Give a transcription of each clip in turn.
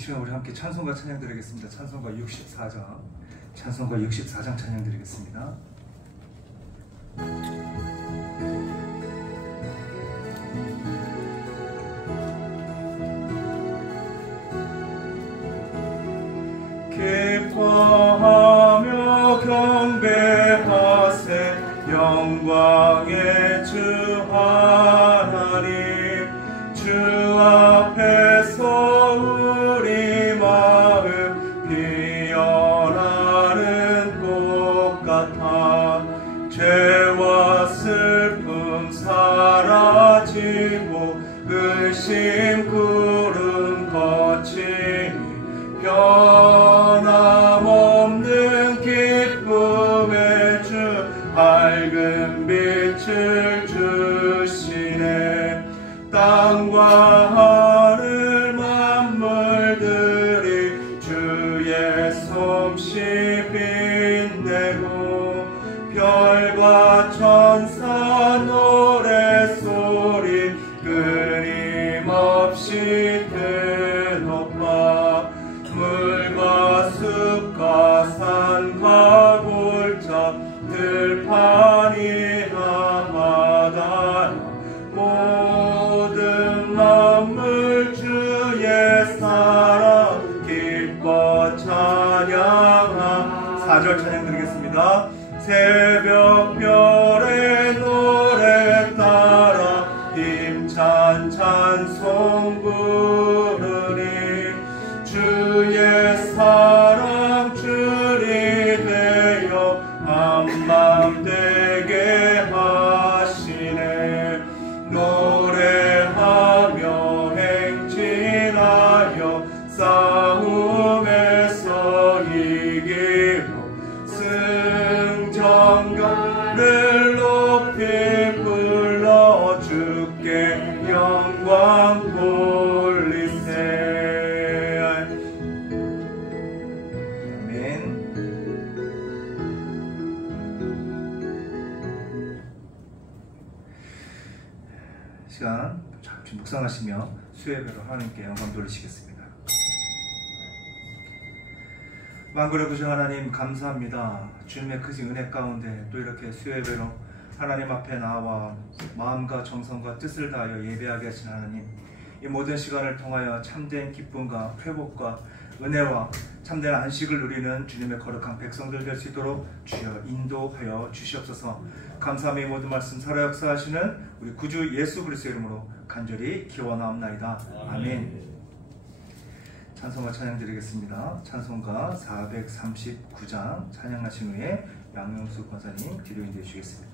시간 우리 함께 찬송가 찬양 드리겠습니다. 찬송가 64장, 찬송가 64장 찬양 드리겠습니다. 기뻐하며 경배하세 영광의 주 하나님, 주 앞에서 우리 마음 피어나는 꽃 같아 죄와 슬픔 사라지고 의심 구름 거치니 변함없는 기쁨의 주 밝은 빛을 주시네. 땅과 하늘 만물들이 주의 솜씨 빛내고 별과 천사 노래소리 끊임없이 드높아 물과 숲과 산과 골짜 들판이 하마다 모든 만물 주의 사랑 기뻐 찬양함. 4절 찬양 드리겠습니다. 새벽별의 노래 따라 힘찬 찬송 부르리 주의 사랑 줄이 되어 한밤 되게 하시네. 노래하며 행진하여 싸움에서 이기고 승전가를 높이 불러 주께 영광 돌리세. 아멘. 시간 잠시 묵상하시며 수예배로 하나님께 영광 돌리시겠습니다. 만군의 구주 하나님 감사합니다. 주님의 크신 은혜 가운데 또 이렇게 수예배로 하나님 앞에 나와 마음과 정성과 뜻을 다하여 예배하게 하신 하나님, 이 모든 시간을 통하여 참된 기쁨과 회복과 은혜와 참된 안식을 누리는 주님의 거룩한 백성들 될 수 있도록 주여 인도하여 주시옵소서. 감사함의 모든 말씀 살아 역사하시는 우리 구주 예수 그리스도의 이름으로 간절히 기원하옵나이다. 아멘. 찬송가 찬양 드리겠습니다. 찬송가 439장 찬양하신 후에 양명수 권사님 뒤로 인도해 주시겠습니다.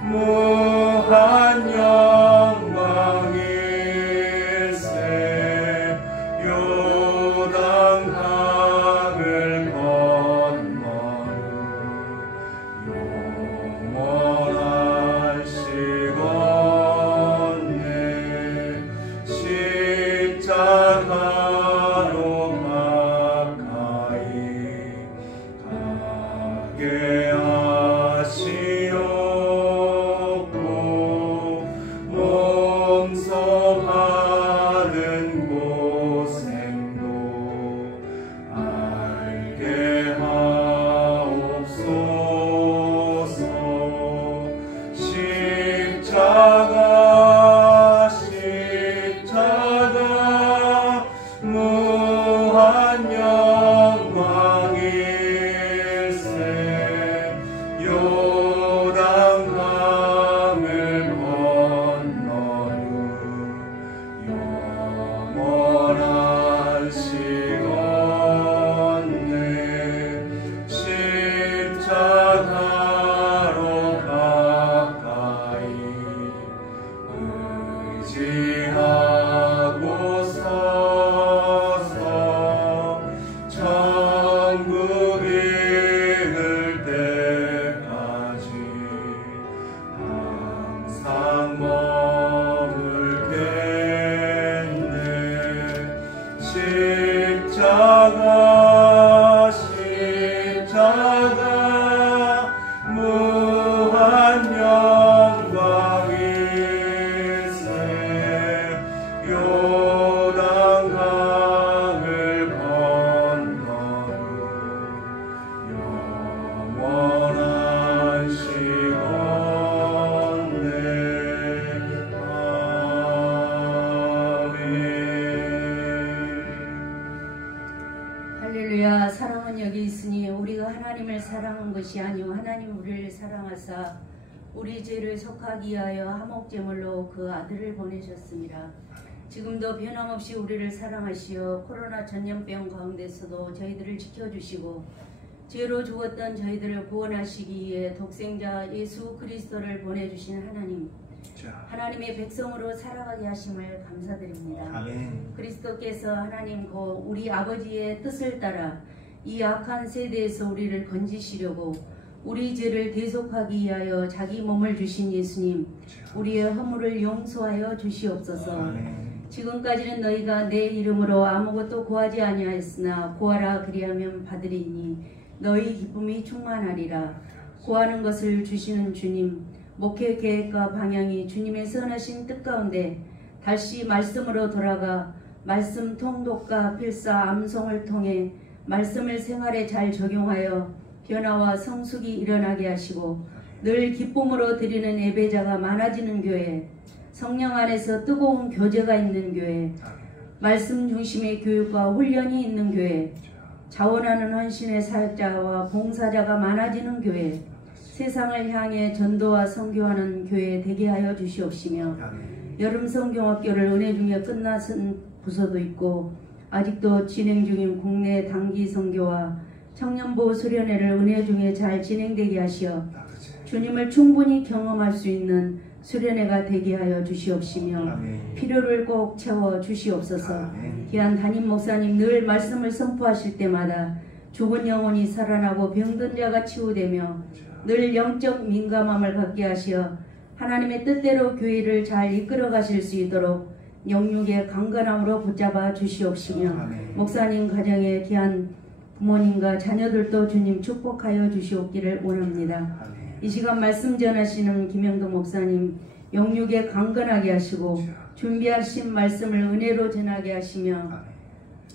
무한 영광일세 십자가로 가까이 가게 하시옵고 몸소 받은 고생도 알게 하옵소서. 십자가 무한 영광일세. 요단강을 건넌 후 영원한 시건네 십자가로 가까이 의지하고 서서 천국 이를 때까지 항상 머물겠네. 십자가 무한 영광일세. 요단강을 건넌 후 영원한 시건네. 아멘. 할렐루야. 사랑은 여기 있으니 우리가 하나님을 사랑한 것이 아니오 하나님 우리를 사랑하사 우리 죄를 속하기 위하여 화목제물로 그 아들을 보내셨습니다. 지금도 변함없이 우리를 사랑하시어 코로나 전염병 가운데서도 저희들을 지켜주시고 죄로 죽었던 저희들을 구원하시기 위해 독생자 예수 그리스도를 보내주신 하나님, 하나님의 백성으로 살아가게 하심을 감사드립니다. 아멘. 그리스도께서 하나님 우리 아버지의 뜻을 따라 이 악한 세대에서 우리를 건지시려고 우리 죄를 대속하기 위하여 자기 몸을 주신 예수님, 우리의 허물을 용서하여 주시옵소서. 아멘. 지금까지는 너희가 내 이름으로 아무것도 구하지 아니하였으나 구하라 그리하면 받으리니 너희 기쁨이 충만하리라. 구하는 것을 주시는 주님, 목회 계획과 방향이 주님의 선하신 뜻 가운데 다시 말씀으로 돌아가 말씀 통독과 필사 암송을 통해 말씀을 생활에 잘 적용하여 변화와 성숙이 일어나게 하시고 늘 기쁨으로 드리는 예배자가 많아지는 교회, 성령 안에서 뜨거운 교제가 있는 교회, 말씀 중심의 교육과 훈련이 있는 교회, 자원하는 헌신의 사역자와 봉사자가 많아지는 교회, 세상을 향해 전도와 선교하는 교회 되게 하여 주시옵시며 여름 성경학교를 은혜 중에 끝나선 부서도 있고 아직도 진행 중인 국내 단기 선교와 청년보호 수련회를 은혜 중에 잘 진행되게 하시어 주님을 충분히 경험할 수 있는 수련회가 되게 하여 주시옵시며 필요를 꼭 채워 주시옵소서. 귀한 담임 목사님 늘 말씀을 선포하실 때마다 죽은 영혼이 살아나고 병든 자가 치유되며 늘 영적 민감함을 갖게 하시어 하나님의 뜻대로 교회를 잘 이끌어 가실 수 있도록 영육의 강건함으로 붙잡아 주시옵시며 목사님 가정의 귀한 부모님과 자녀들도 주님 축복하여 주시옵기를 원합니다. 이 시간 말씀 전하시는 김영도 목사님 영육에 강건하게 하시고 준비하신 말씀을 은혜로 전하게 하시며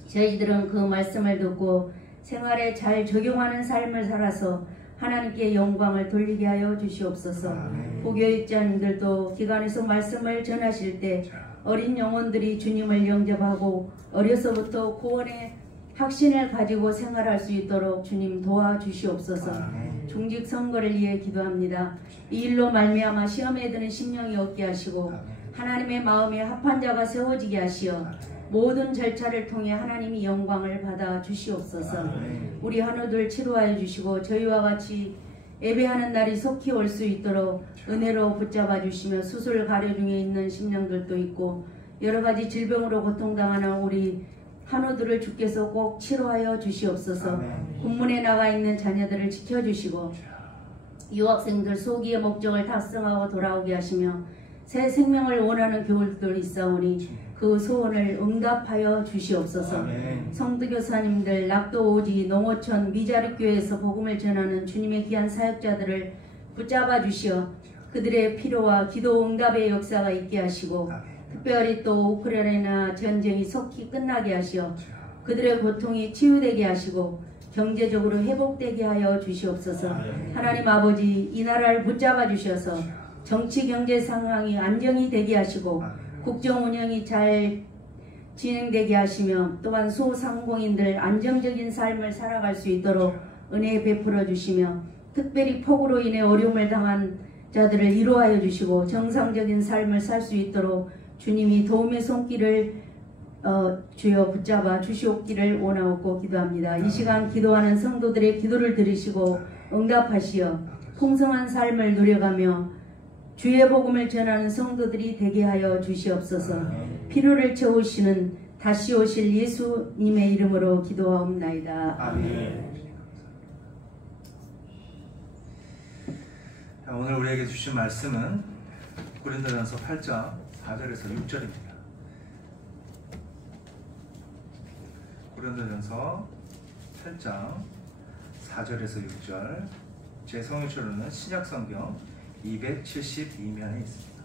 저희들은 그 말씀을 듣고 생활에 잘 적용하는 삶을 살아서 하나님께 영광을 돌리게 하여 주시옵소서. 부교육자님들도 기관에서 말씀을 전하실 때 어린 영혼들이 주님을 영접하고 어려서부터 구원의 확신을 가지고 생활할 수 있도록 주님 도와주시옵소서. 중직 선거를 위해 기도합니다. 이 일로 말미암아 시험에 드는 심령이 얻게 하시고 하나님의 마음에 합한 자가 세워지게 하시어 모든 절차를 통해 하나님이 영광을 받아 주시옵소서. 우리 한우들 치료하여 주시고 저희와 같이 예배하는 날이 속히 올 수 있도록 은혜로 붙잡아 주시며 수술 가려 중에 있는 심령들도 있고 여러가지 질병으로 고통당하는 우리 한우들을 주께서 꼭 치료하여 주시옵소서. 군문에 나가 있는 자녀들을 지켜주시고 유학생들 소기의 목적을 달성하고 돌아오게 하시며 새 생명을 원하는 교우들도 있사오니 그 소원을 응답하여 주시옵소서. 아멘. 성도교사님들, 낙도오지, 농어촌, 미자립교회에서 복음을 전하는 주님의 귀한 사역자들을 붙잡아 주시어 그들의 필요와 기도 응답의 역사가 있게 하시고 특별히 또 우크라이나 전쟁이 속히 끝나게 하시어 그들의 고통이 치유되게 하시고 경제적으로 회복되게 하여 주시옵소서. 하나님 아버지, 이 나라를 붙잡아 주셔서 정치 경제 상황이 안정이 되게 하시고 국정 운영이 잘 진행되게 하시며 또한 소상공인들 안정적인 삶을 살아갈 수 있도록 은혜 베풀어 주시며 특별히 폭우로 인해 어려움을 당한 자들을 위로하여 주시고 정상적인 삶을 살 수 있도록 주님이 도움의 손길을 주여 붙잡아 주시옵기를 원하옵고 기도합니다. 이 시간 기도하는 성도들의 기도를 들으시고 응답하시어 풍성한 삶을 누려가며 주의 복음을 전하는 성도들이 되게 하여 주시옵소서. 필요를 채우시는 다시 오실 예수님의 이름으로 기도하옵나이다. 아멘. 오늘 우리에게 주신 말씀은 고린도전서 8장 4절에서 6절입니다. 고린도전서 8장 4절에서 6절, 제 성경으로는 신약성경 272면에 있습니다.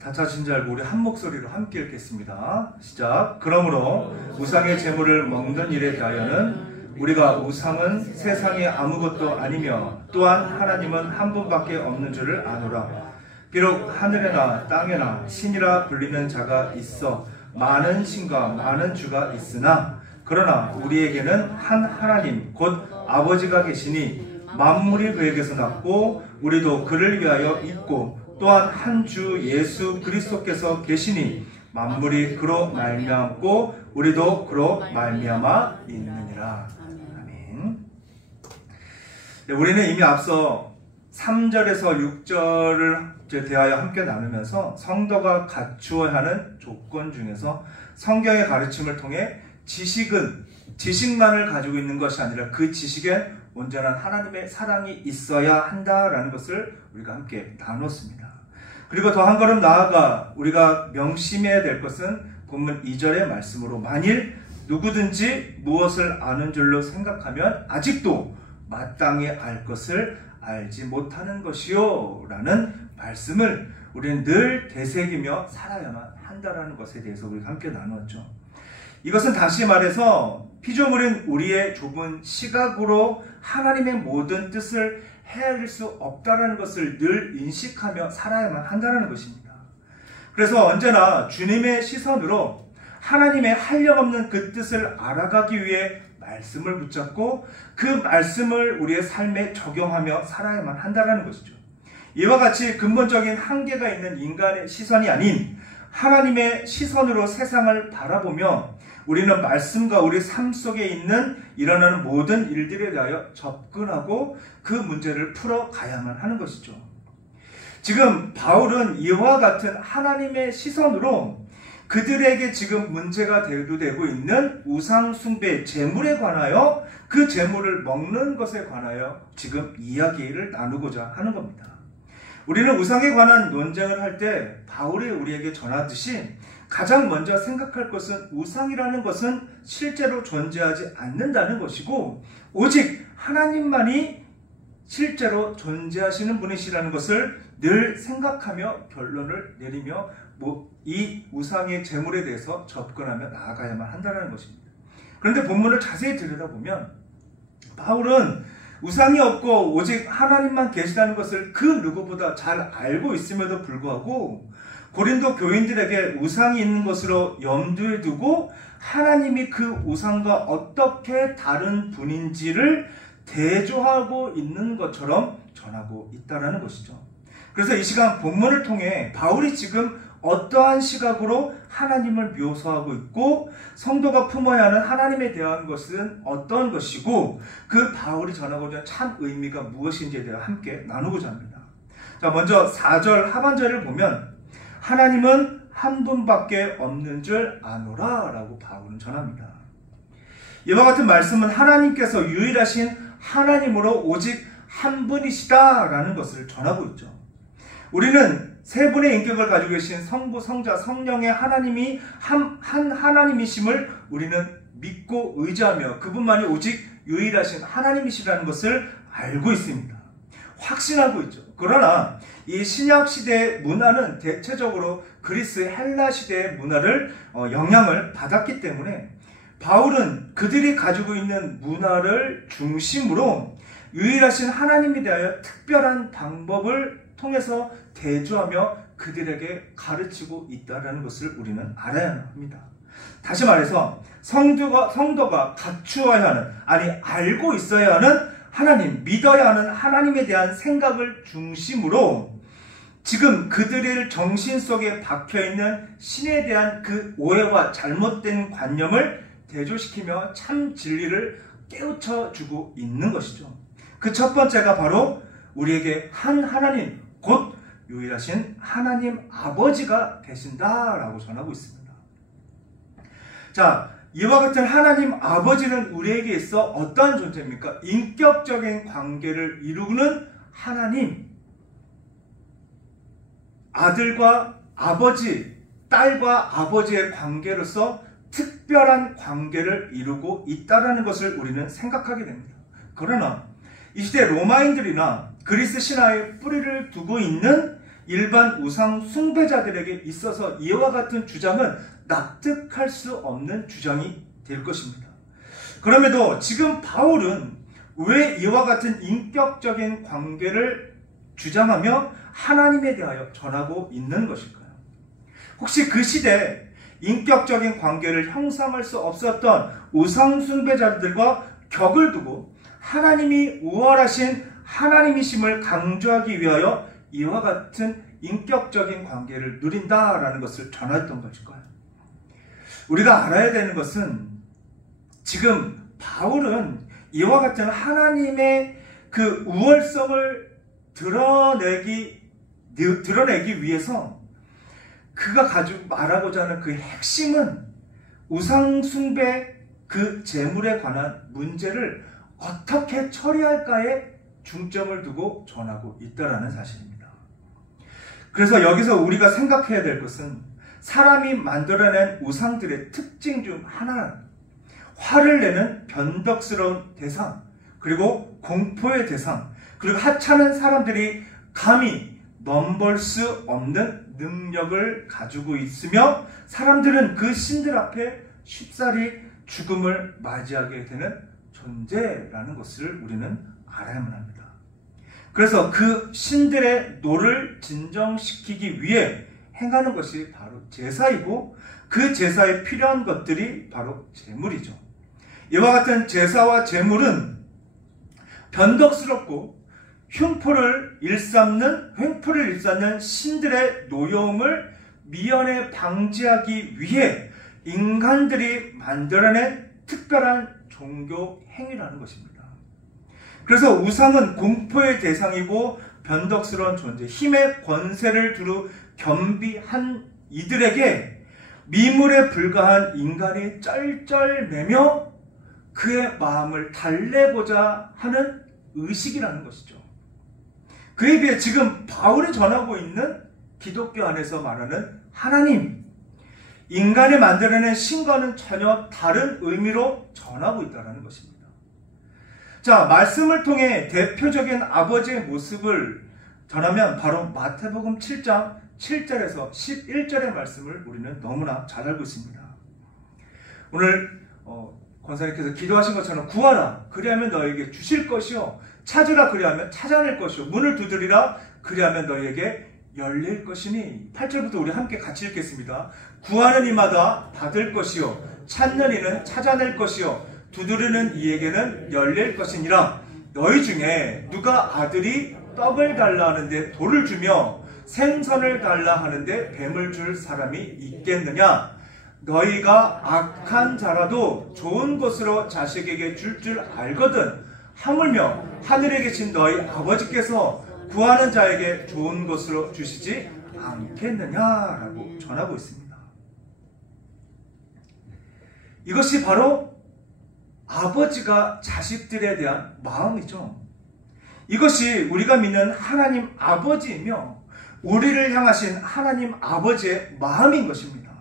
다 찾으신 줄 알고 우리 한 목소리로 함께 읽겠습니다. 시작. 그러므로 우상의 제물을 먹는 일에 대하여는 우리가 우상은 세상에 아무것도 아니며 또한 하나님은 한 분밖에 없는 줄을 아노라. 비록 하늘에나 땅에나 신이라 불리는 자가 있어 많은 신과 많은 주가 있으나 그러나 우리에게는 한 하나님 곧 아버지가 계시니 만물이 그에게서 났고 우리도 그를 위하여 있고 또한 한 주 예수 그리스도께서 계시니 만물이 그로 말미암고 우리도 그로 말미암아 있느니라. 아멘. 네, 우리는 이미 앞서 3절에서 6절을 대하여 함께 나누면서 성도가 갖추어야 하는 조건 중에서 성경의 가르침을 통해 지식만을 가지고 있는 것이 아니라 그 지식에 온전한 하나님의 사랑이 있어야 한다라는 것을 우리가 함께 나눴습니다. 그리고 더 한 걸음 나아가 우리가 명심해야 될 것은 본문 2절의 말씀으로 만일 누구든지 무엇을 아는 줄로 생각하면 아직도 마땅히 알 것을 알지 못하는 것이요 라는 말씀을 우리는 늘 되새기며 살아야만 한다는 것에 대해서 우리가 함께 나누었죠. 이것은 다시 말해서 피조물인 우리의 좁은 시각으로 하나님의 모든 뜻을 헤아릴 수 없다는 것을 늘 인식하며 살아야만 한다는 것입니다. 그래서 언제나 주님의 시선으로 하나님의 한량없는 그 뜻을 알아가기 위해 말씀을 붙잡고 그 말씀을 우리의 삶에 적용하며 살아야만 한다는 것이죠. 이와 같이 근본적인 한계가 있는 인간의 시선이 아닌 하나님의 시선으로 세상을 바라보며 우리는 말씀과 우리 삶 속에 있는 일어나는 모든 일들에 대하여 접근하고 그 문제를 풀어가야만 하는 것이죠. 지금 바울은 이와 같은 하나님의 시선으로 그들에게 지금 문제가 대두되고 있는 우상 숭배 제물에 관하여 그 제물을 먹는 것에 관하여 지금 이야기를 나누고자 하는 겁니다. 우리는 우상에 관한 논쟁을 할 때 바울이 우리에게 전하듯이 가장 먼저 생각할 것은 우상이라는 것은 실제로 존재하지 않는다는 것이고 오직 하나님만이 실제로 존재하시는 분이시라는 것을 늘 생각하며 결론을 내리며 이 우상의 제물에 대해서 접근하며 나아가야만 한다는 것입니다. 그런데 본문을 자세히 들여다보면 바울은 우상이 없고 오직 하나님만 계시다는 것을 그 누구보다 잘 알고 있음에도 불구하고 고린도 교인들에게 우상이 있는 것으로 염두에 두고 하나님이 그 우상과 어떻게 다른 분인지를 대조하고 있는 것처럼 전하고 있다는 것이죠. 그래서 이 시간 본문을 통해 바울이 지금 어떠한 시각으로 하나님을 묘사하고 있고 성도가 품어야 하는 하나님에 대한 것은 어떤 것이고 그 바울이 전하고자 하는 참 의미가 무엇인지에 대해 함께 나누고자 합니다. 자, 먼저 4절 하반절을 보면 하나님은 한 분밖에 없는 줄 아노라 라고 바울은 전합니다. 이와 같은 말씀은 하나님께서 유일하신 하나님으로 오직 한 분이시다 라는 것을 전하고 있죠. 우리는 세 분의 인격을 가지고 계신 성부, 성자, 성령의 하나님이 한 하나님이심을 우리는 믿고 의지하며 그분만이 오직 유일하신 하나님이시라는 것을 알고 있습니다. 확신하고 있죠. 그러나 이 신약 시대의 문화는 대체적으로 그리스 헬라 시대의 문화를 영향을 받았기 때문에 바울은 그들이 가지고 있는 문화를 중심으로 유일하신 하나님에 대하여 특별한 방법을 통해서 대조하며 그들에게 가르치고 있다는 것을 우리는 알아야 합니다. 다시 말해서 성도가 갖추어야 하는, 아니 알고 있어야 하는 하나님, 믿어야 하는 하나님에 대한 생각을 중심으로 지금 그들의 정신 속에 박혀있는 신에 대한 그 오해와 잘못된 관념을 대조시키며 참 진리를 깨우쳐주고 있는 것이죠. 그 첫 번째가 바로 우리에게 한 하나님, 곧 유일하신 하나님 아버지가 계신다라고 전하고 있습니다. 자, 이와 같은 하나님 아버지는 우리에게 있어 어떠한 존재입니까? 인격적인 관계를 이루는 하나님, 아들과 아버지, 딸과 아버지의 관계로서 특별한 관계를 이루고 있다는 것을 우리는 생각하게 됩니다. 그러나 이 시대 로마인들이나 그리스 신화에 뿌리를 두고 있는 일반 우상 숭배자들에게 있어서 이와 같은 주장은 납득할 수 없는 주장이 될 것입니다. 그럼에도 지금 바울은 왜 이와 같은 인격적인 관계를 주장하며 하나님에 대하여 전하고 있는 것일까요? 혹시 그 시대 인격적인 관계를 형성할 수 없었던 우상 숭배자들과 격을 두고 하나님이 우월하신 하나님이심을 강조하기 위하여 이와 같은 인격적인 관계를 누린다라는 것을 전했던 것일까요? 우리가 알아야 되는 것은 지금 바울은 이와 같은 하나님의 그 우월성을 드러내기 위해서 그가 가지고 말하고자 하는 그 핵심은 우상숭배 그 재물에 관한 문제를 어떻게 처리할까에 중점을 두고 전하고 있다는 사실입니다. 그래서 여기서 우리가 생각해야 될 것은 사람이 만들어낸 우상들의 특징 중 하나는 화를 내는 변덕스러운 대상, 그리고 공포의 대상, 그리고 하찮은 사람들이 감히 넘볼 수 없는 능력을 가지고 있으며 사람들은 그 신들 앞에 쉽사리 죽음을 맞이하게 되는 존재라는 것을 우리는 알아야만 합니다. 그래서 그 신들의 노를 진정시키기 위해 행하는 것이 바로 제사이고 그 제사에 필요한 것들이 바로 제물이죠. 이와 같은 제사와 제물은 변덕스럽고 횡포를 일삼는 신들의 노여움을 미연에 방지하기 위해 인간들이 만들어낸 특별한 종교 행위라는 것입니다. 그래서 우상은 공포의 대상이고 변덕스러운 존재, 힘의 권세를 두루 겸비한 이들에게 미물에 불과한 인간이 쩔쩔매며 그의 마음을 달래고자 하는 의식이라는 것이죠. 그에 비해 지금 바울이 전하고 있는 기독교 안에서 말하는 하나님, 인간이 만들어낸 신과는 전혀 다른 의미로 전하고 있다는 것입니다. 자, 말씀을 통해 대표적인 아버지의 모습을 전하면 바로 마태복음 7장 7절에서 11절의 말씀을 우리는 너무나 잘 알고 있습니다. 오늘 권사님께서 기도하신 것처럼 구하라 그리하면 너에게 주실 것이요 찾으라 그리하면 찾아낼 것이요 문을 두드리라 그리하면 너에게 열릴 것이니. 8절부터 우리 함께 같이 읽겠습니다. 구하는 이마다 받을 것이요 찾는 이는 찾아낼 것이요 두드리는 이에게는 열릴 것이니라. 너희 중에 누가 아들이 떡을 달라 하는데 돌을 주며 생선을 달라 하는데 뱀을 줄 사람이 있겠느냐? 너희가 악한 자라도 좋은 것으로 자식에게 줄 알거든. 하물며 하늘에 계신 너희 아버지께서 구하는 자에게 좋은 것으로 주시지 않겠느냐라고 전하고 있습니다. 이것이 바로 아버지가 자식들에 대한 마음이죠. 이것이 우리가 믿는 하나님 아버지이며 우리를 향하신 하나님 아버지의 마음인 것입니다.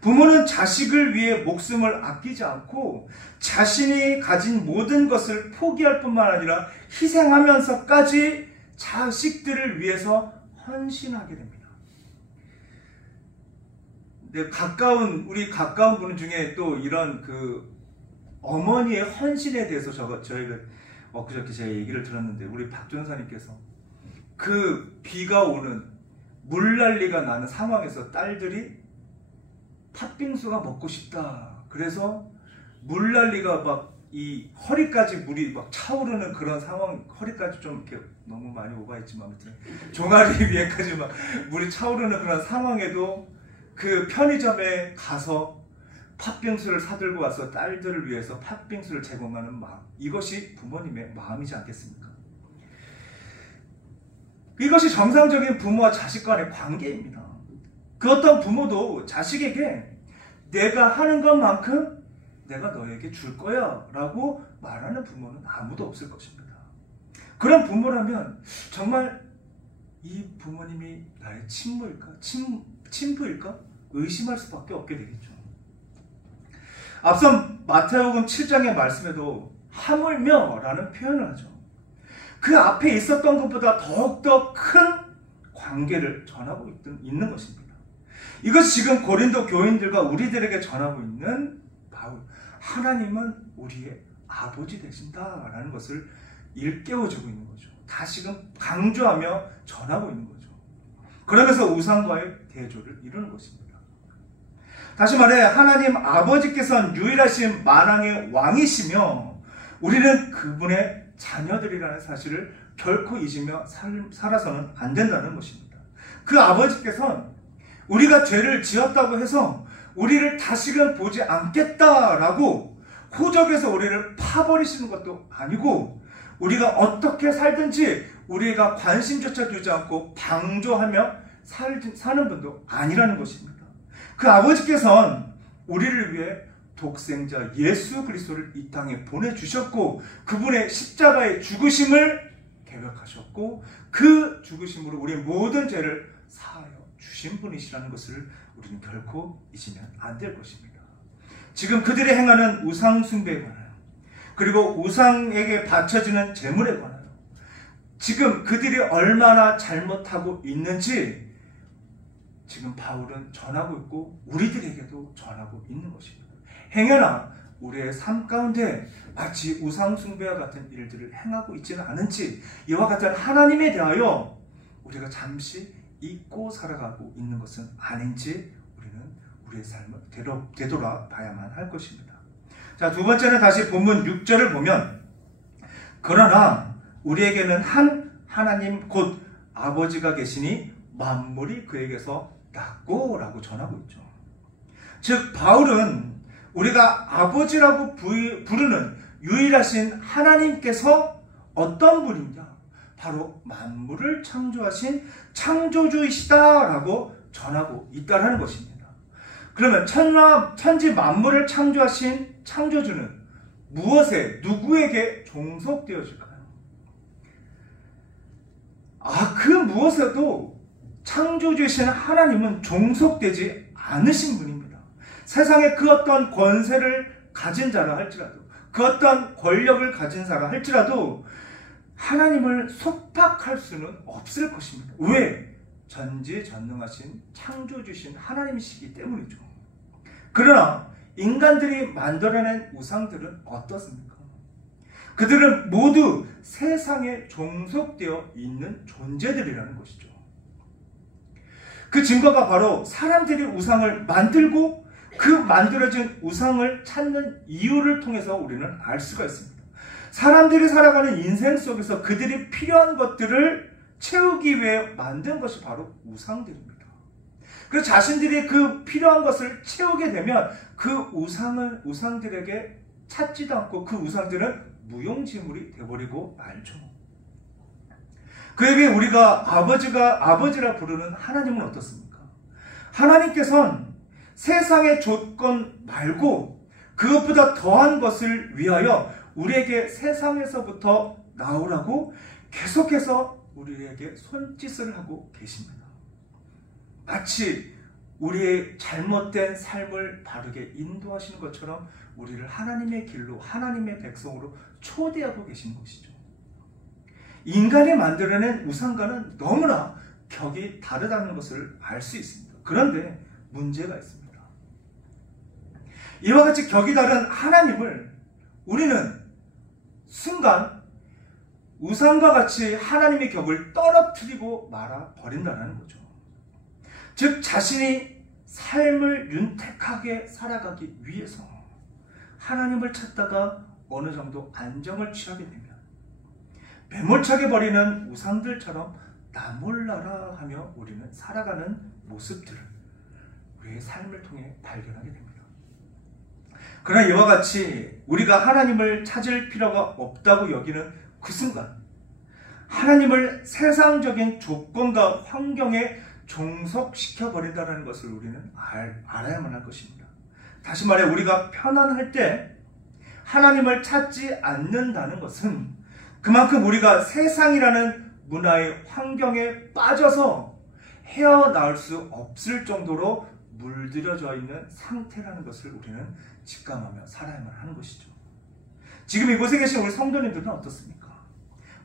부모는 자식을 위해 목숨을 아끼지 않고 자신이 가진 모든 것을 포기할 뿐만 아니라 희생하면서까지 자식들을 위해서 헌신하게 됩니다. 우리 가까운 분 중에 또 이런 어머니의 헌신에 대해서 저희가 엊그저께 제가 얘기를 들었는데, 우리 박 전사님께서 비가 오는 물난리가 나는 상황에서 딸들이 팥빙수가 먹고 싶다. 그래서 물난리가 막 이 허리까지 물이 막 차오르는 그런 상황, 허리까지 좀 이렇게 너무 많이 오버했지만 아무튼 종아리 위에까지 막 물이 차오르는 그런 상황에도 그 편의점에 가서 팥빙수를 사들고 와서 딸들을 위해서 팥빙수를 제공하는 마음, 이것이 부모님의 마음이지 않겠습니까? 이것이 정상적인 부모와 자식 간의 관계입니다. 그 어떤 부모도 자식에게 내가 하는 것만큼 내가 너에게 줄 거야 라고 말하는 부모는 아무도 없을 것입니다. 그런 부모라면 정말 이 부모님이 나의 친부일까? 의심할 수밖에 없게 되겠죠. 앞선 마태복음 7장의 말씀에도 하물며 라는 표현을 하죠. 그 앞에 있었던 것보다 더욱더 큰 관계를 전하고 있는 것입니다. 이것이 지금 고린도 교인들과 우리들에게 전하고 있는 바울, 하나님은 우리의 아버지 되신다라는 것을 일깨워주고 있는 거죠. 다시금 강조하며 전하고 있는 거죠. 그러면서 우상과의 대조를 이루는 것입니다. 다시 말해 하나님 아버지께서는 유일하신 만왕의 왕이시며 우리는 그분의 자녀들이라는 사실을 결코 잊으며 살아서는 안 된다는 것입니다. 그 아버지께서는 우리가 죄를 지었다고 해서 우리를 다시금 보지 않겠다라고 호적에서 우리를 파버리시는 것도 아니고, 우리가 어떻게 살든지 우리가 관심조차 두지 않고 방조하며 사는 분도 아니라는 것입니다. 그 아버지께서는 우리를 위해 독생자 예수 그리스도를 이 땅에 보내주셨고 그분의 십자가의 죽으심을 계획하셨고 그 죽으심으로 우리의 모든 죄를 사하여 주신 분이시라는 것을 우리는 결코 잊으면 안 될 것입니다. 지금 그들이 행하는 우상 숭배에 관하여, 그리고 우상에게 바쳐지는 제물에 관하여 지금 그들이 얼마나 잘못하고 있는지 지금 바울은 전하고 있고 우리들에게도 전하고 있는 것입니다. 행여나 우리의 삶 가운데 마치 우상 숭배와 같은 일들을 행하고 있지는 않은지, 이와 같은 하나님에 대하여 우리가 잠시 잊고 살아가고 있는 것은 아닌지 우리는 우리의 삶을 되돌아봐야만 할 것입니다. 자, 두 번째는 다시 본문 6절을 보면, 그러나 우리에게는 한 하나님 곧 아버지가 계시니 만물이 그에게서 났고 라고 전하고 있죠. 즉 바울은 우리가 아버지라고 부르는 유일하신 하나님께서 어떤 분이냐, 바로 만물을 창조하신 창조주이시다라고 전하고 있다는 것입니다. 그러면 천지 만물을 창조하신 창조주는 누구에게 종속되어질까요? 그 무엇에도 창조주이신 하나님은 종속되지 않으신 분입니다. 세상에 그 어떤 권세를 가진 자라 할지라도, 그 어떤 권력을 가진 자라 할지라도 하나님을 속박할 수는 없을 것입니다. 왜? 전지전능하신 창조주신 하나님이시기 때문이죠. 그러나 인간들이 만들어낸 우상들은 어떻습니까? 그들은 모두 세상에 종속되어 있는 존재들이라는 것이죠. 그 증거가 바로 사람들이 우상을 만들고 그 만들어진 우상을 찾는 이유를 통해서 우리는 알 수가 있습니다. 사람들이 살아가는 인생 속에서 그들이 필요한 것들을 채우기 위해 만든 것이 바로 우상들입니다. 그래서 자신들이 그 필요한 것을 채우게 되면 그 우상들에게 찾지도 않고 그 우상들은 무용지물이 되어버리고 말죠. 그에게 우리가 아버지라 부르는 하나님은 어떻습니까? 하나님께서는 세상의 조건 말고 그것보다 더한 것을 위하여 우리에게 세상에서부터 나오라고 계속해서 우리에게 손짓을 하고 계십니다. 마치 우리의 잘못된 삶을 바르게 인도하시는 것처럼 우리를 하나님의 길로, 하나님의 백성으로 초대하고 계신 것이죠. 인간이 만들어낸 우상과는 너무나 격이 다르다는 것을 알 수 있습니다. 그런데 문제가 있습니다. 이와 같이 격이 다른 하나님을 우리는 순간 우상과 같이 하나님의 격을 떨어뜨리고 말아버린다는 거죠. 즉 자신이 삶을 윤택하게 살아가기 위해서 하나님을 찾다가 어느 정도 안정을 취하게 되면 매몰차게 버리는 우상들처럼 나 몰라라 하며 우리는 살아가는 모습들을 우리의 삶을 통해 발견하게 됩니다. 그러나 이와 같이 우리가 하나님을 찾을 필요가 없다고 여기는 그 순간 하나님을 세상적인 조건과 환경에 종속시켜 버린다는 것을 우리는 알아야만 할 것입니다. 다시 말해 우리가 편안할 때 하나님을 찾지 않는다는 것은 그만큼 우리가 세상이라는 문화의 환경에 빠져서 헤어나올 수 없을 정도로 물들여져 있는 상태라는 것을 우리는 직감하며 살아야만 하는 것이죠. 지금 이곳에 계신 우리 성도님들은 어떻습니까?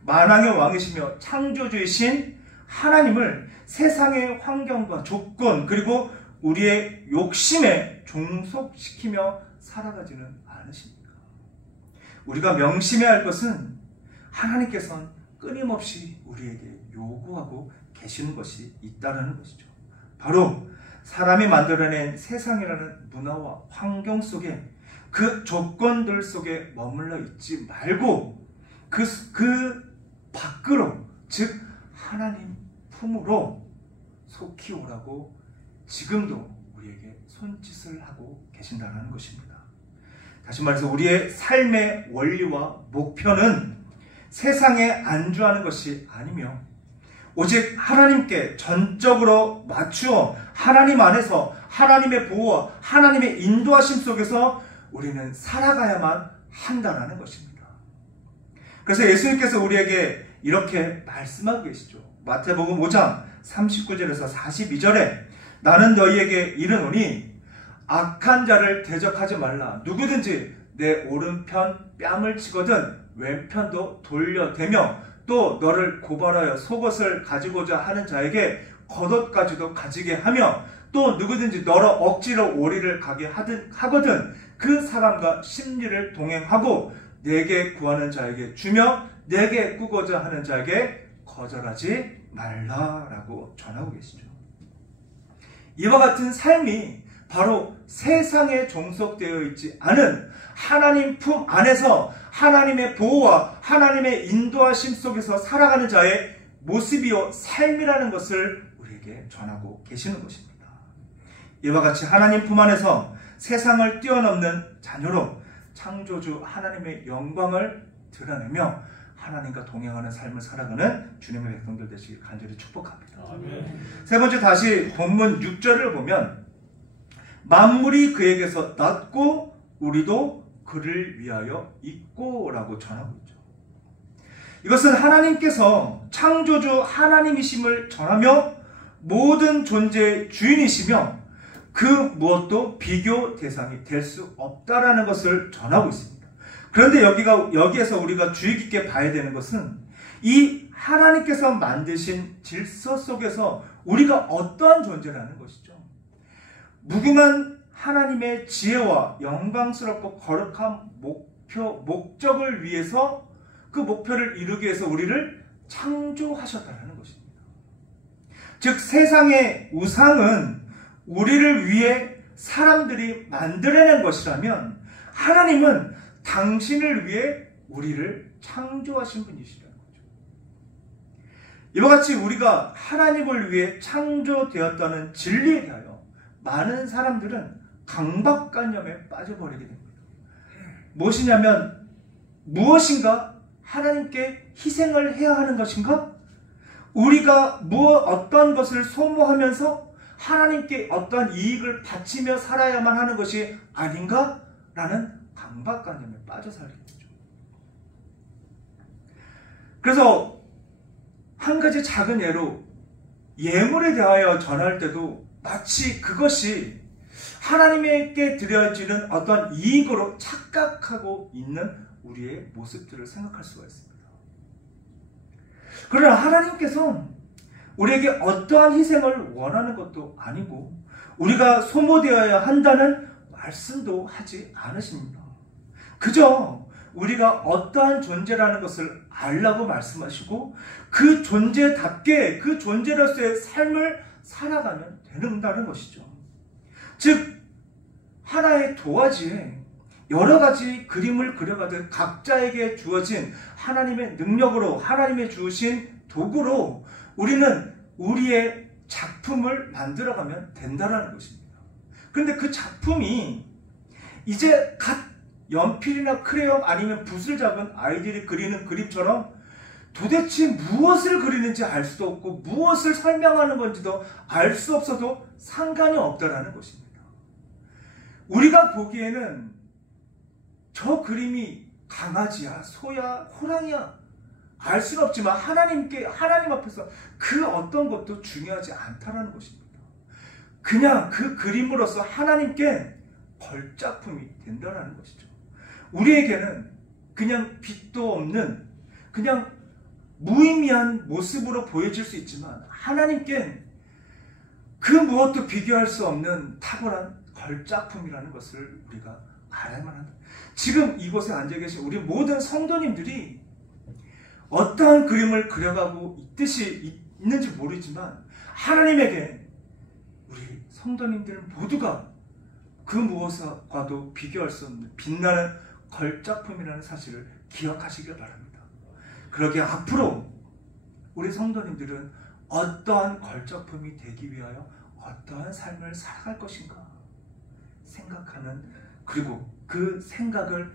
만왕의 왕이시며 창조주이신 하나님을 세상의 환경과 조건 그리고 우리의 욕심에 종속시키며 살아가지는 않으십니까? 우리가 명심해야 할 것은 하나님께서는 끊임없이 우리에게 요구하고 계시는 것이 있다는 것이죠. 바로 사람이 만들어낸 세상이라는 문화와 환경 속에 그 조건들 속에 머물러 있지 말고 그 밖으로 즉 하나님 품으로 속히 오라고 지금도 우리에게 손짓을 하고 계신다는 것입니다. 다시 말해서 우리의 삶의 원리와 목표는 세상에 안주하는 것이 아니며 오직 하나님께 전적으로 맞추어 하나님 안에서 하나님의 보호와 하나님의 인도하심 속에서 우리는 살아가야만 한다는 것입니다. 그래서 예수님께서 우리에게 이렇게 말씀하고 계시죠. 마태복음 5장 39절에서 42절에 나는 너희에게 이르노니 악한 자를 대적하지 말라. 누구든지 내 오른편 뺨을 치거든 왼편도 돌려대며 또 너를 고발하여 속옷을 가지고자 하는 자에게 겉옷까지도 가지게 하며 또 누구든지 너를 억지로 오리를 가게 하거든 그 사람과 심리를 동행하고 내게 구하는 자에게 주며 내게 꾸고자 하는 자에게 거절하지 말라라고 전하고 계시죠. 이와 같은 삶이 바로 세상에 종속되어 있지 않은 하나님 품 안에서 하나님의 보호와 하나님의 인도하심 속에서 살아가는 자의 모습이요 삶이라는 것을 우리에게 전하고 계시는 것입니다. 이와 같이 하나님 품 안에서 세상을 뛰어넘는 자녀로 창조주 하나님의 영광을 드러내며 하나님과 동행하는 삶을 살아가는 주님의 백성들 되시길 간절히 축복합니다. 아멘. 세 번째 다시 본문 6절을 보면 만물이 그에게서 났고 우리도 그를 위하여 있고 라고 전하고 있죠. 이것은 하나님께서 창조주 하나님이심을 전하며 모든 존재의 주인이시며 그 무엇도 비교 대상이 될 수 없다라는 것을 전하고 있습니다. 그런데 여기에서 우리가 주의 깊게 봐야 되는 것은 이 하나님께서 만드신 질서 속에서 우리가 어떠한 존재라는 것이죠. 무궁한 하나님의 지혜와 영광스럽고 거룩한 목적을 위해서 그 목표를 이루기 위해서 우리를 창조하셨다는 것입니다. 즉 세상의 우상은 우리를 위해 사람들이 만들어낸 것이라면 하나님은 당신을 위해 우리를 창조하신 분이시라는 거죠. 이와 같이 우리가 하나님을 위해 창조되었다는 진리에 대하여 많은 사람들은 강박관념에 빠져버리게 됩니다. 무엇이냐면 무엇인가 하나님께 희생을 해야 하는 것인가? 우리가 어떤 것을 소모하면서 하나님께 어떤 이익을 바치며 살아야만 하는 것이 아닌가라는 강박관념에 빠져 살게 되죠. 그래서 한 가지 작은 예로 예물에 대하여 전할 때도 마치 그것이 하나님께 드려지는 어떤 이익으로 착각하고 있는 우리의 모습들을 생각할 수가 있습니다. 그러나 하나님께서 우리에게 어떠한 희생을 원하는 것도 아니고 우리가 소모되어야 한다는 말씀도 하지 않으십니다. 그저 우리가 어떠한 존재라는 것을 알라고 말씀하시고 그 존재답게 그 존재로서의 삶을 살아가면 된다는 것이죠. 즉 하나의 도화지에 여러 가지 그림을 그려가듯 각자에게 주어진 하나님의 능력으로 하나님의 주신 도구로 우리는 우리의 작품을 만들어가면 된다는 것입니다. 그런데 그 작품이 이제 갓 연필이나 크레용 아니면 붓을 잡은 아이들이 그리는 그림처럼 도대체 무엇을 그리는지 알 수도 없고 무엇을 설명하는 건지도 알 수 없어도 상관이 없다라는 것입니다. 우리가 보기에는 저 그림이 강아지야, 소야, 호랑이야 알 수는 없지만 하나님 앞에서 그 어떤 것도 중요하지 않다라는 것입니다. 그냥 그 그림으로서 하나님께 걸작품이 된다라는 것이죠. 우리에게는 그냥 빛도 없는 그냥 무의미한 모습으로 보여질 수 있지만 하나님께 그 무엇도 비교할 수 없는 탁월한 걸작품이라는 것을 우리가 알아야만 한다. 지금 이곳에 앉아 계신 우리 모든 성도님들이 어떠한 그림을 그려가고 있는지 모르지만 하나님에게 우리 성도님들 모두가 그 무엇과도 비교할 수 없는 빛나는 걸작품이라는 사실을 기억하시길 바랍니다. 그러기에 앞으로 우리 성도님들은 어떠한 걸작품이 되기 위하여 어떠한 삶을 살아갈 것인가 생각하는, 그리고 그 생각을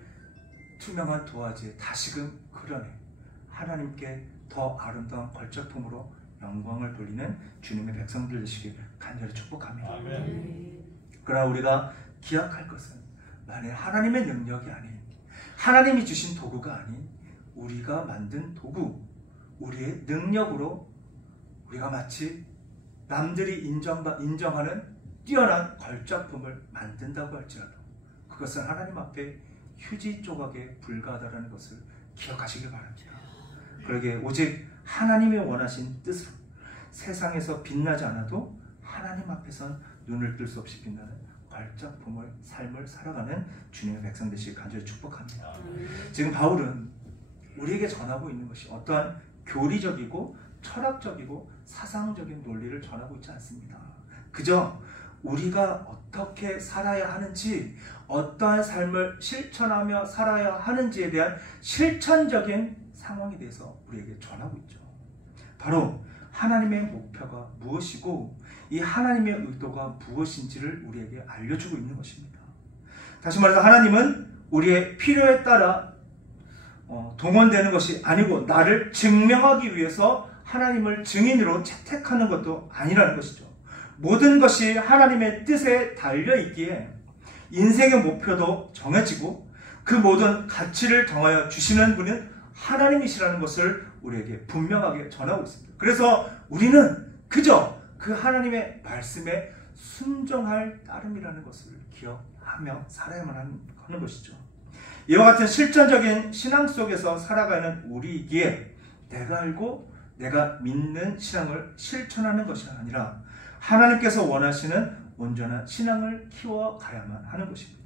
투명한 도화지에 다시금 그려내 하나님께 더 아름다운 걸작품으로 영광을 돌리는 주님의 백성들 되시길 간절히 축복합니다. 아멘. 그러나 우리가 기억할 것은 만일 하나님의 능력이 아닌, 하나님이 주신 도구가 아닌 우리가 만든 도구, 우리의 능력으로 우리가 마치 남들이 인정하는 뛰어난 걸작품을 만든다고 할지라도 그것은 하나님 앞에 휴지 조각에 불과하다는 것을 기억하시길 바랍니다. 그러기에 오직 하나님이 원하신 뜻으로 세상에서 빛나지 않아도 하나님 앞에선 눈을 뜰 수 없이 빛나는 걸작품을 삶을 살아가는 주님의 백성 되시길 간절히 축복합니다. 지금 바울은 우리에게 전하고 있는 것이 어떠한 교리적이고 철학적이고 사상적인 논리를 전하고 있지 않습니다. 그저 우리가 어떻게 살아야 하는지, 어떠한 삶을 실천하며 살아야 하는지에 대한 실천적인 상황에 대해서 우리에게 전하고 있죠. 바로 하나님의 목표가 무엇이고 이 하나님의 의도가 무엇인지를 우리에게 알려주고 있는 것입니다. 다시 말해서 하나님은 우리의 필요에 따라 동원되는 것이 아니고 나를 증명하기 위해서 하나님을 증인으로 채택하는 것도 아니라는 것이죠. 모든 것이 하나님의 뜻에 달려있기에 인생의 목표도 정해지고 그 모든 가치를 정하여 주시는 분은 하나님이시라는 것을 우리에게 분명하게 전하고 있습니다. 그래서 우리는 그저 그 하나님의 말씀에 순종할 따름이라는 것을 기억하며 살아야만 하는 것이죠. 이와 같은 실전적인 신앙 속에서 살아가는 우리이기에 내가 알고 내가 믿는 신앙을 실천하는 것이 아니라 하나님께서 원하시는 온전한 신앙을 키워가야만 하는 것입니다.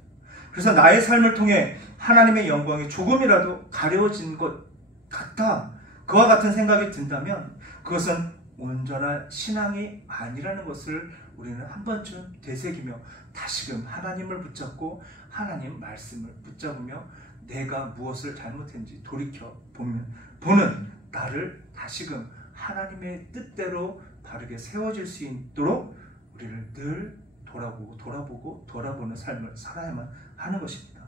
그래서 나의 삶을 통해 하나님의 영광이 조금이라도 가려워진 것 같아 그와 같은 생각이 든다면 그것은 온전한 신앙이 아니라는 것을 우리는 한 번쯤 되새기며 다시금 하나님을 붙잡고 하나님 말씀을 붙잡으며 내가 무엇을 잘못했는지 돌이켜 보는 나를 다시금 하나님의 뜻대로 바르게 세워질 수 있도록 우리를 늘 돌아보는 삶을 살아야만 하는 것입니다.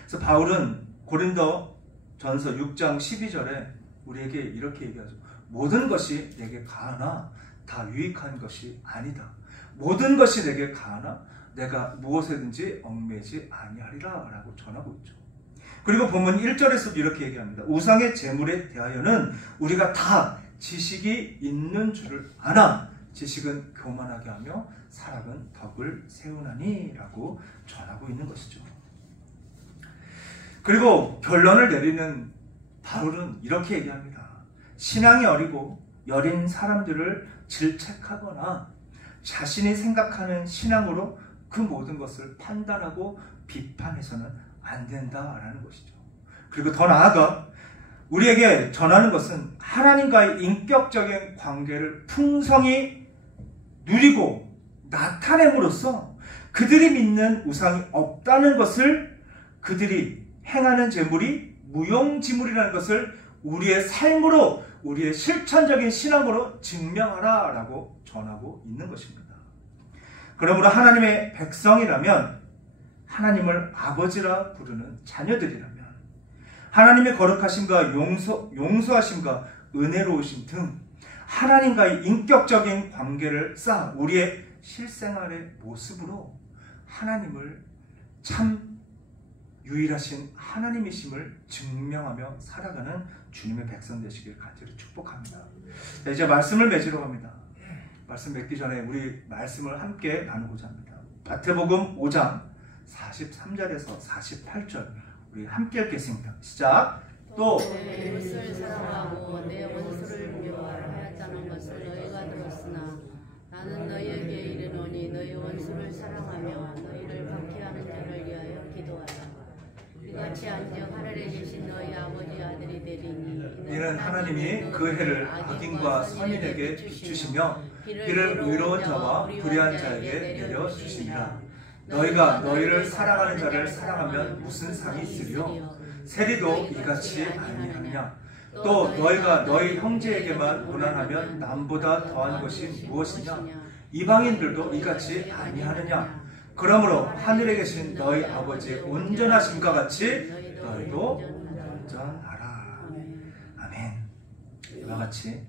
그래서 바울은 고린도 전서 6장 12절에 우리에게 이렇게 얘기하죠. 모든 것이 내게 가하나 다 유익한 것이 아니다. 모든 것이 내게 가하나 내가 무엇에든지 얽매지 아니하리라 라고 전하고 있죠. 그리고 본문 1절에서도 이렇게 얘기합니다. 우상의 재물에 대하여는 우리가 다 지식이 있는 줄을 아나 지식은 교만하게 하며 사랑은 덕을 세우나니 라고 전하고 있는 것이죠. 그리고 결론을 내리는 바울은 이렇게 얘기합니다. 신앙이 어리고 여린 사람들을 질책하거나 자신이 생각하는 신앙으로 그 모든 것을 판단하고 비판해서는 안 된다라는 것이죠. 그리고 더 나아가 우리에게 전하는 것은 하나님과의 인격적인 관계를 풍성히 누리고 나타냄으로써 그들이 믿는 우상이 없다는 것을, 그들이 행하는 재물이 무용지물이라는 것을 우리의 삶으로, 우리의 실천적인 신앙으로 증명하라라고 전하고 있는 것입니다. 그러므로 하나님의 백성이라면, 하나님을 아버지라 부르는 자녀들이라면 하나님의 거룩하심과 용서하심과 은혜로우심 등 하나님과의 인격적인 관계를 쌓아 우리의 실생활의 모습으로 하나님을 참 유일하신 하나님이심을 증명하며 살아가는 주님의 백성 되시길 간절히 축복합니다. 자, 이제 말씀을 맺으러 갑니다. 말씀 맺기 전에 우리 말씀을 함께 나누고자 합니다. 마태복음 5장 43절에서 48절 우리 함께 읽겠습니다. 시작. 또 내 이웃을 사랑하고 내 원수를 미워하라 하였다는 것을 너희가 들었으나 나는 너희에게 이르노니 너희 원수를 사랑하며 너희를 박해하는 자를 위하여 기도하라. 이같이 한즉 하늘에 계신 너희 아버지 아들이 되리니 이는 하나님이 그 해를 악인과 선인에게 비추시며 비를 의로운 자와 불의한 자에게 내려주시니라. 너희가 너희를 사랑하는 자를 사랑하면 무슨 상이 있으리요? 세리도 이같이 아니하느냐? 또 너희가 너희 형제에게만 고난하면 남보다 더한 것이 무엇이냐? 이방인들도 이같이 아니하느냐? 그러므로 하늘에 계신 너희 아버지의 온전하심과 같이 너희도 온전하라. 아멘. 이와 같이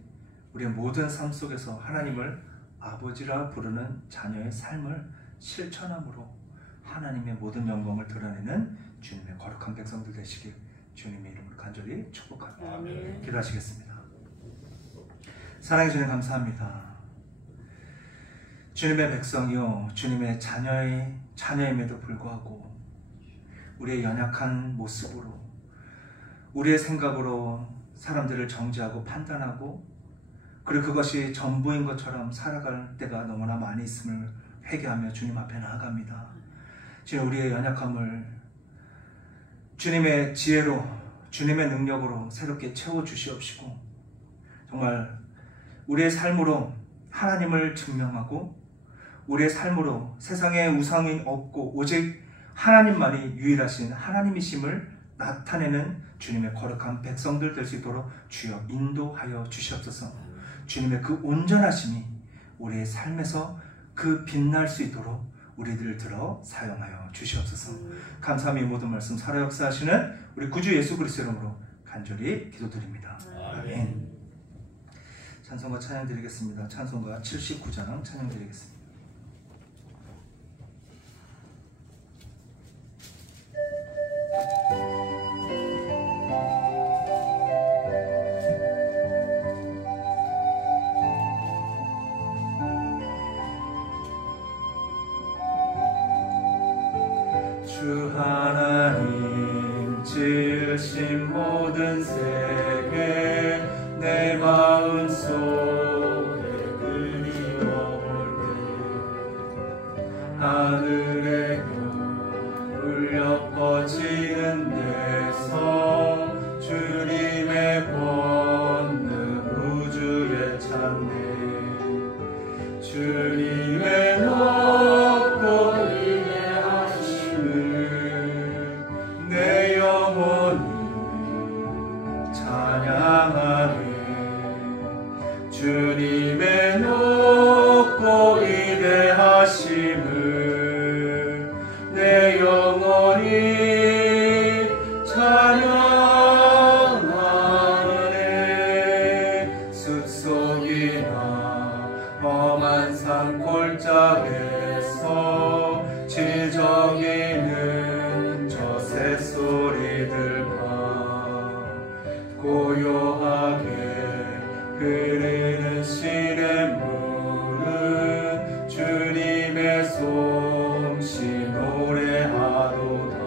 우리의 모든 삶 속에서 하나님을 아버지라 부르는 자녀의 삶을 실천함으로 하나님의 모든 영광을 드러내는 주님의 거룩한 백성들 되시길 주님의 이름으로 간절히 축복합니다. 기도하시겠습니다. 사랑해 주님 감사합니다. 주님의 백성이요, 주님의 자녀임에도 불구하고 우리의 연약한 모습으로, 우리의 생각으로 사람들을 정죄하고 판단하고, 그리고 그것이 전부인 것처럼 살아갈 때가 너무나 많이 있음을 회개하며 주님 앞에 나아갑니다. 주님, 우리의 연약함을 주님의 지혜로, 주님의 능력으로 새롭게 채워주시옵시고, 정말 우리의 삶으로 하나님을 증명하고, 우리의 삶으로 세상에 우상이 없고 오직 하나님만이 유일하신 하나님이심을 나타내는 주님의 거룩한 백성들 될 수 있도록 주여 인도하여 주시옵소서. 주님의 그 온전하심이 우리의 삶에서 그 빛날 수 있도록 우리들을 들어 사용하여 주시옵소서. 감사함이 모든 말씀 살아 역사하시는 우리 구주 예수 그리스도 이름으로 간절히 기도드립니다. 아멘. 찬송가 찬양 드리겠습니다. 찬송가 79장 찬양 드리겠습니다. 주 하나님 지으신 모든 세계 내 마음속에 그리워올 때 하늘의 울려 퍼지는 데서 주님의 권능 우주에 찬네. 주님의 높고 위대하심을 내 영혼이 찬양하네. 주님의 높고 위대하심을 내 영혼이 찬양하네. 수 고요하게 흐르는 시냇물은 주님의 솜씨 노래하도다.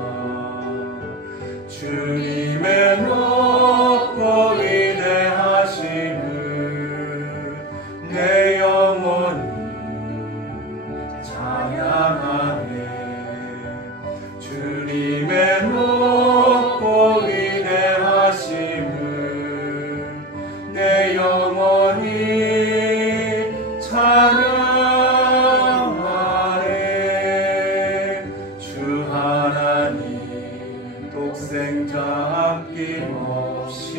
주님의 높고 위대하심을 내 영혼이 찬양하네. 주님의 높고 위대하심을 내 영혼이 찬양하네. 주 하나님 독생자 아낌없이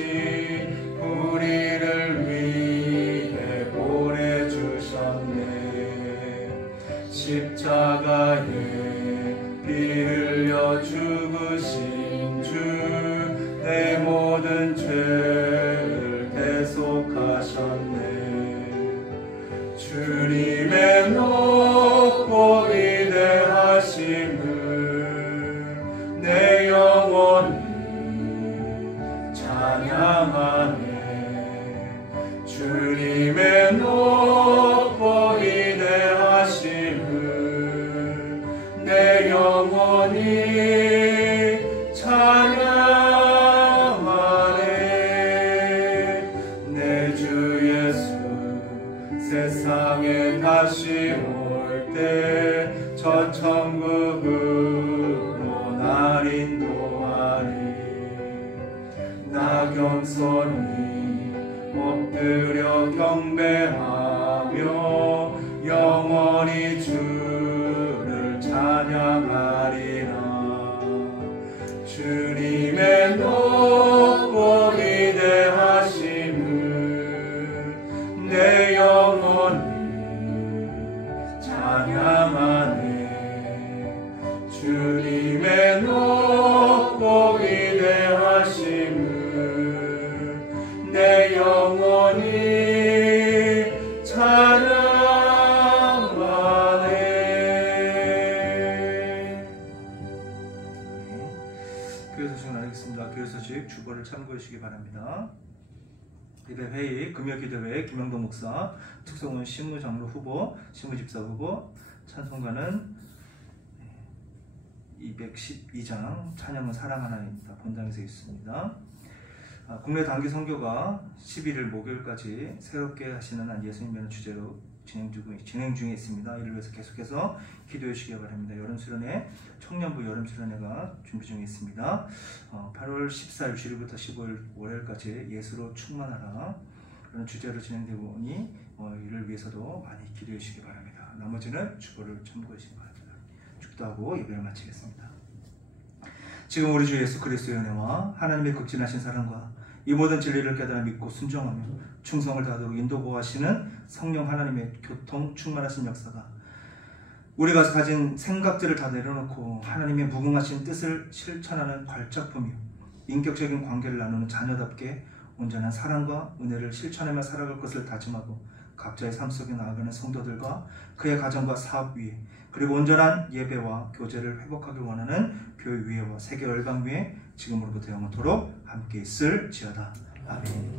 우리를 위해 보내주셨네. 십자가에 피 흘려 죽으신 주 내 모든 죄를 대속하셨네. 주님의 높고 위대하심을 내 영혼이 찬양하네. 주님의 높고 위대하심을 내 영혼이 찬양하네. 내 주 예수 세상에 다시 올 때 저 천국으로 날 인도하리. 나 겸손히 엎드려 경배하며 영원히 주를 찬양하리라. 주님의 높고 위대하심을 내 영혼이 찬양하네. 주님의 높고 위대하심을 내 영혼이 찬양하네. 교회 소식을 알겠습니다. 교회 소식 주보를 참고해 주시기 바랍니다. 예배회의 금요기도회 김영도 목사, 특성은 신무장로 후보, 신무집사 후보, 찬송가는 212장 찬양은 사랑 하나님입니다. 본당에서 있습니다. 국내 단기 선교가 11일 목요일까지 새롭게 하시는 한 예수님이라는 주제로 진행 중에 있습니다. 이를 위해서 계속해서 기도해 주시기 바랍니다. 여름수련회, 청년부 여름수련회가 준비 중에 있습니다. 8월 14일 주일부터 15일 월요일까지 예수로 충만하라 그런 주제로 진행되고 오니 이를 위해서도 많이 기도해 주시기 바랍니다. 나머지는 주보를 참고해 주시기 바랍니다. 축도하고 예배를 마치겠습니다. 지금 우리 주 예수 그리스도의 은혜와 하나님의 극진하신 사랑과 이 모든 진리를 깨달아 믿고 순종하며 충성을 다하도록 인도 보호하시는 성령 하나님의 교통 충만하신 역사가 우리가 가진 생각들을 다 내려놓고 하나님의 무궁하신 뜻을 실천하는 발작품이요 인격적인 관계를 나누는 자녀답게 온전한 사랑과 은혜를 실천하며 살아갈 것을 다짐하고 각자의 삶 속에 나아가는 성도들과 그의 가정과 사업 위에 그리고 온전한 예배와 교제를 회복하길 원하는 교회 위에와 세계 열방 위에 지금으로부터 영원토록 함께 있을지어다. 아멘.